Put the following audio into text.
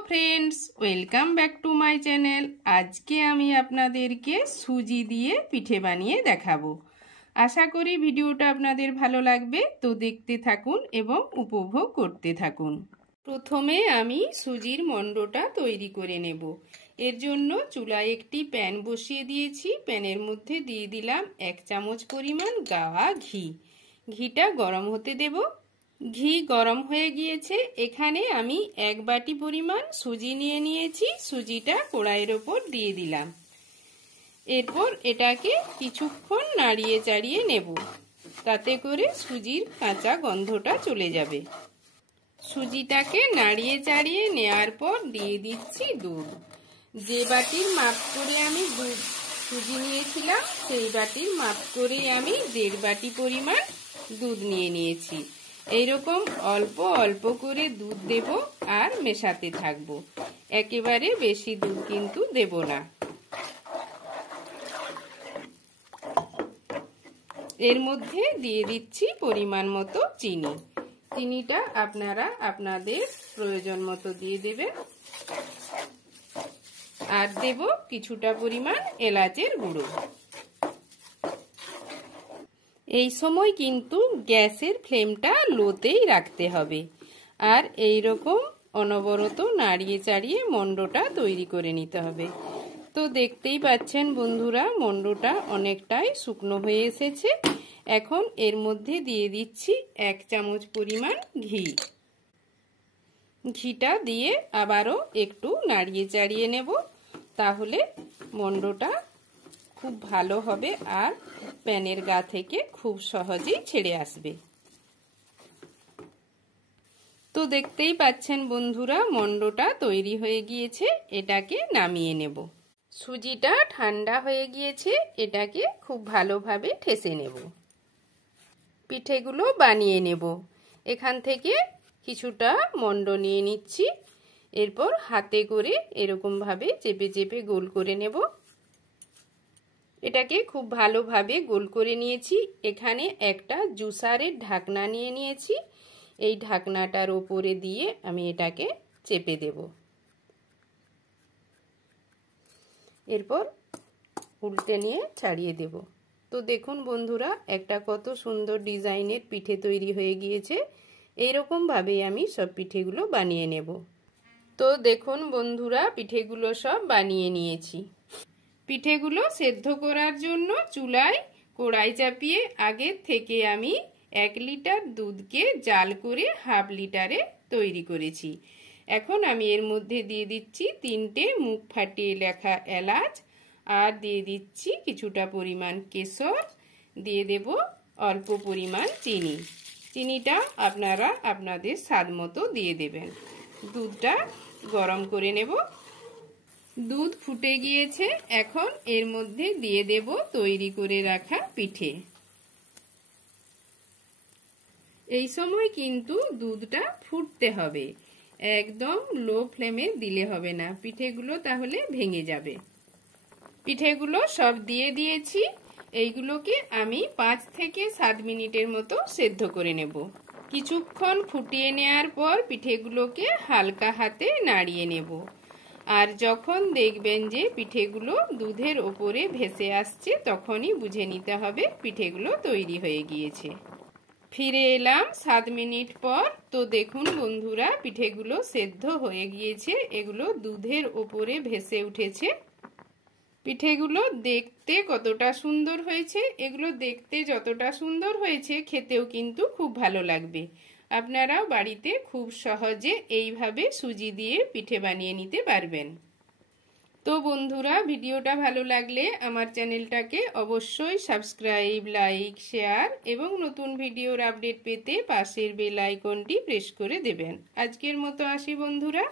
Friends welcome back to my channel. आज के आमी आपनादेरके सुजी दिए पिठे बानिए देखाबो। आशा करी भिडियोटा आपनादेर भालो लागबे, तो देखते थाकुन एवं उपभोग करते थाकुन। प्रथमे आमी सुजिर मण्डटा तैरी करे नेब। एर जोन्नो चूलाय एकटी पैन बसिए दिएछि। पैनेर मध्य दिए दिलाम 1 चामच परिमाण गावा घी। घीटा गरम होते देब। घी गरम হয়ে গিয়েছে। এখানে আমি 1 বাটি পরিমাণ সুজি নিয়ে নিয়েছি। সুজিটা কড়াইয়ের উপর দিয়ে দিলাম। এরপর এটাকে কিছুক্ষণ নাড়িয়ে চাড়িয়ে নেব, তাতে করে সুজির কাঁচা গন্ধটা চলে যাবে। সুজিটাকে নাড়িয়ে চাড়িয়ে নেওয়ার পর দিয়ে দিচ্ছি দুধ। যে বাটির মাপ করে আমি সুজি নিয়েছিলাম সেই বাটির মাপ করে আমি 1.5 বাটি পরিমাণ দুধ নিয়ে নিয়েছি। এইরকম অল্প অল্প করে দুধ দেব আর মেশাতে থাকবো। একেবারে বেশি দুধ কিন্তু দেব না। এর মধ্যে দিয়ে দিচ্ছি পরিমাণ মতো চিনি। চিনিটা আপনারা আপনাদের প্রয়োজন মতো দিয়ে দেবেন। আর দেব কিছুটা পরিমাণ এলাচের গুঁড়ো। এই সময় কিন্তু গ্যাসের ফ্লেমটা লোতেই রাখতে হবে। আর এই রকম অনবরত নাড়িয়ে চাড়িয়ে মণ্ডটা তৈরি করে নিতে হবে। তো দেখতেই পাচ্ছেন বন্ধুরা, মণ্ডটা অনেকটাই শুকনো হয়ে এসেছে। এখন এর মধ্যে দিয়ে দিচ্ছি 1 চামচ পরিমাণ ঘি। ঘিটা দিয়ে আবারও একটু নাড়িয়ে চাড়িয়ে নেব, তাহলে মণ্ডটা খুব ভালো হবে আর প্যানের গা থেকে খুব সহজেই ছেড়ে আসবে। তো দেখতেই পাচ্ছেন বন্ধুরা, মণ্ডটা তৈরি হয়ে গিয়েছে। এটাকে নামিয়ে নেব। সুজিটা ঠান্ডা হয়ে গিয়েছে, এটাকে খুব ভালোভাবে ঠেসে নেব। পিঠেগুলো বানিয়ে নেব। এখান থেকে কিছুটা মণ্ড নিয়ে নিচ্ছি। এরপর হাতে করে এরকম ভাবে চেপে চেপে গোল করে নেব। এটাকে খুব ভালোভাবে গোল করে নিয়েছি। এখানে একটা জুসারের ঢাকনা নিয়ে নিয়েছি। এই ঢাকনাটার উপরে দিয়ে আমি এটাকে চেপে দেব। এরপর উল্টে নিয়ে ছাড়িয়ে দেব। তো দেখুন বন্ধুরা, একটা কত সুন্দর ডিজাইনের পিঠে তৈরি হয়ে গিয়েছে। এইরকম ভাবেই আমি সব পিঠেগুলো বানিয়ে নেব। তো দেখুন বন্ধুরা, পিঠেগুলো সব বানিয়ে নিয়েছি। পিঠেগুলো সেদ্ধ করার জন্য চুলায় কড়াই চাপিয়ে আগের থেকে আমি 1 লিটার দুধকে জাল করে 1/2 লিটারে তৈরি করেছি। এখন আমি এর মধ্যে দিয়ে দিচ্ছি 3টে মুখ ফাটিয়ে লেখা এলাচ, আর দিয়ে দিচ্ছি কিছুটা পরিমাণ কেশর, দিয়ে দেব অল্প পরিমাণ চিনি। চিনিটা আপনারা আপনাদের স্বাদ মতো দিয়ে দেবেন। দুধটা গরম করে নেব। দুধ ফুটে গিয়েছে। এখন এর মধ্যে দিয়ে দেব তৈরি করে রাখা পিঠে। এই সময় কিন্তু দুধটা ফুটতে হবে, একদম লো ফ্লেমে দিলে হবে না, পিঠেগুলো তাহলে ভেঙে যাবে। পিঠেগুলো সব দিয়ে দিয়েছি। এইগুলোকে আমি 5 থেকে 7 মিনিটের মতো সেদ্ধ করে নেব। কিছুক্ষণ ফুটিয়ে নেওয়ার পর পিঠেগুলোকে হালকা হাতে নাড়িয়ে নেব। আর যখন দেখবেন যে পিঠেগুলো দুধের ওপরে ভেসে আসছে, তখনই বুঝে নিতে হবে পিঠেগুলো তৈরি হয়ে গিয়েছে। ফিরে এলাম 7 মিনিট পর। তো দেখুন বন্ধুরা, পিঠেগুলো সেদ্ধ হয়ে গিয়েছে। এগুলো দুধের ওপরে ভেসে উঠেছে। পিঠেগুলো দেখতে কতটা সুন্দর হয়েছে। এগুলো দেখতে যতটা সুন্দর হয়েছে, খেতেও কিন্তু খুব ভালো লাগবে। আপনারাও বাড়িতে খুব সহজে এইভাবে সুজি দিয়ে পিঠে বানিয়ে নিতে পারবেন। তো বন্ধুরা, ভিডিওটা ভালো লাগলে আমার চ্যানেলটাকে অবশ্যই সাবস্ক্রাইব, লাইক, শেয়ার এবং নতুন ভিডিওর আপডেট পেতে পাশের বেল আইকনটি প্রেস করে দেবেন। আজকের মতো আসি বন্ধুরা।